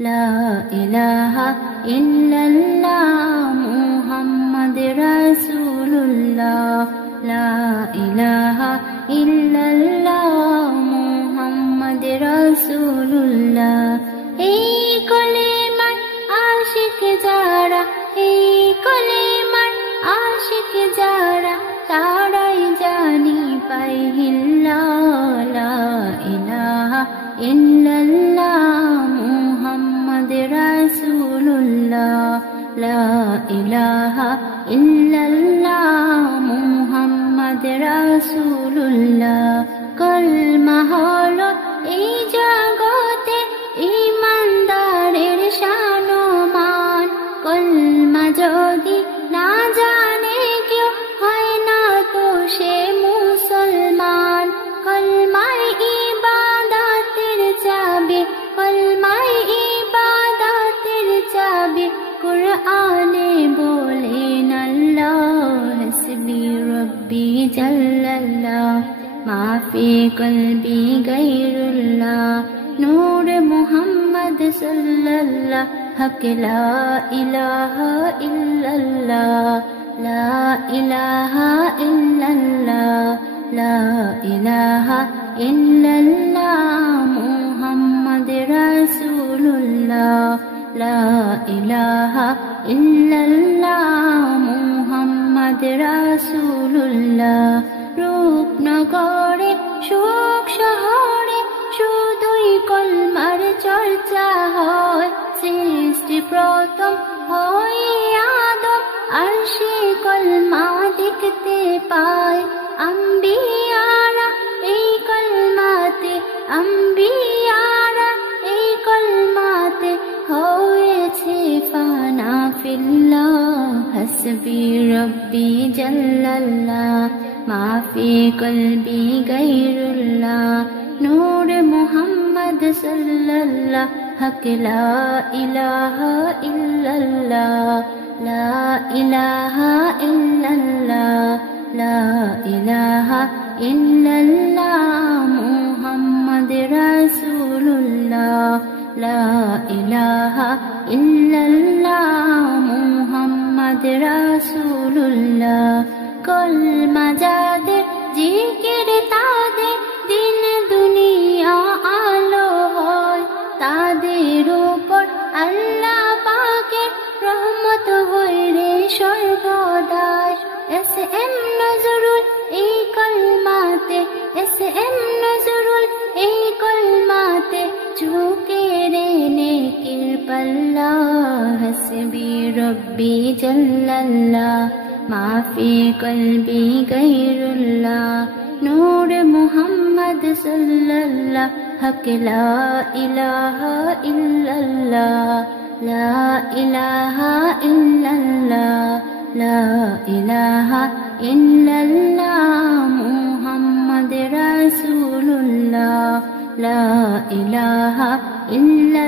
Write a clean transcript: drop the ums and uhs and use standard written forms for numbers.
লা ইলাহা ইল্লাল্লাহ মুহাম্মাদ রাসূলুল্লাহ লা ইলাহা ইল্লাল্লাহ মুহাম্মাদ রাসূলুল্লাহ এই কলিমার আশিক যারা এই কলিমার আশিক যারা তারাই জানি পাইহিল্লা লা ইলাহা ইল্লাল্লাহ মুহাম্মাদ রাসূলুল্লাহ লা ইলাহা ইল্লাল্লাহ মুহাম্মাদ রাসূলুল্লাহ কলমা হলো এই জগতে ঈমানদারের শান ও মান কলমা যদি না জানে কেউ হয় না তো সে মুসলমান কলমায় ইবাদতের চাবি কলমায় ইবাদতের চাবি কুরআনে বলেন আল্লাহ হাসবি রব্বি জাল্লাল্লাহ মা ফি কলবি গায়রুল্লাহ নূর মুহাম্মদ সাল্লাল্লাহ হক লা ইলাহা ইল্লাল্লাহ লা ইলাহা ইল্লাল্লাহ লা ইলাহা ইল্লাল্লাহ মুহাম্মাদ রাসূলুল্লাহ লা ইলাহা ইল্লাল্লাহ মুহাম্মাদ রাসূলুল্লাহ রূপনগরে সুখ শহরে শুধুই কলমার চর্চা হয় সৃষ্টি প্রথম হয় আদম আর সে কলমা দেখতে পায় আম্বিয়ারা এই কলমাতে আম্বিয়ারা এই কলমাতে হয়েছে ফানা ফিল্লাহ হাসবি রব্বি জাল্লাল্লাহ মা ফি কলবি গায়রুল্লাহ নূর মুহাম্মদ সাল্লাল্লাহ হক লা ইলাহা ইল্লাল্লাহ লা ইলাহা ইল্লাল্লাহ লা ইলাহা ইল্লাল্লাহ মুহাম্মাদ রাসূলুল্লাহ লা ইলাহা ইল্লাল্লাহ মুহাম্মাদ রাসূলুল্লাহ কলমা যাদের জিকির তাদের দিন দুনিয়া আলো হয় তাদের উপর আল্লাহ পাকের রহমত হয় রে সর্বদাই এস এম নজরুল এই কলমাতে এস এম নজরুল এই কলমাতে ঝুঁকে রে নেকির পাল্লা হাসবি রব্বি জাল্লাল্লাহ মা ফি কলবি গায়রুল্লাহ নূর মুহাম্মদ সাল্লাল্লাহ হক লা ইলাহা ইল্লাল্লাহ লা ইলাহা ইল্লাল্লাহ লা ইলাহা ইল্লাল্লাহ মুহাম্মদ রাসূলুল্লাহ লা ইলাহা ইল্লাল্লাহ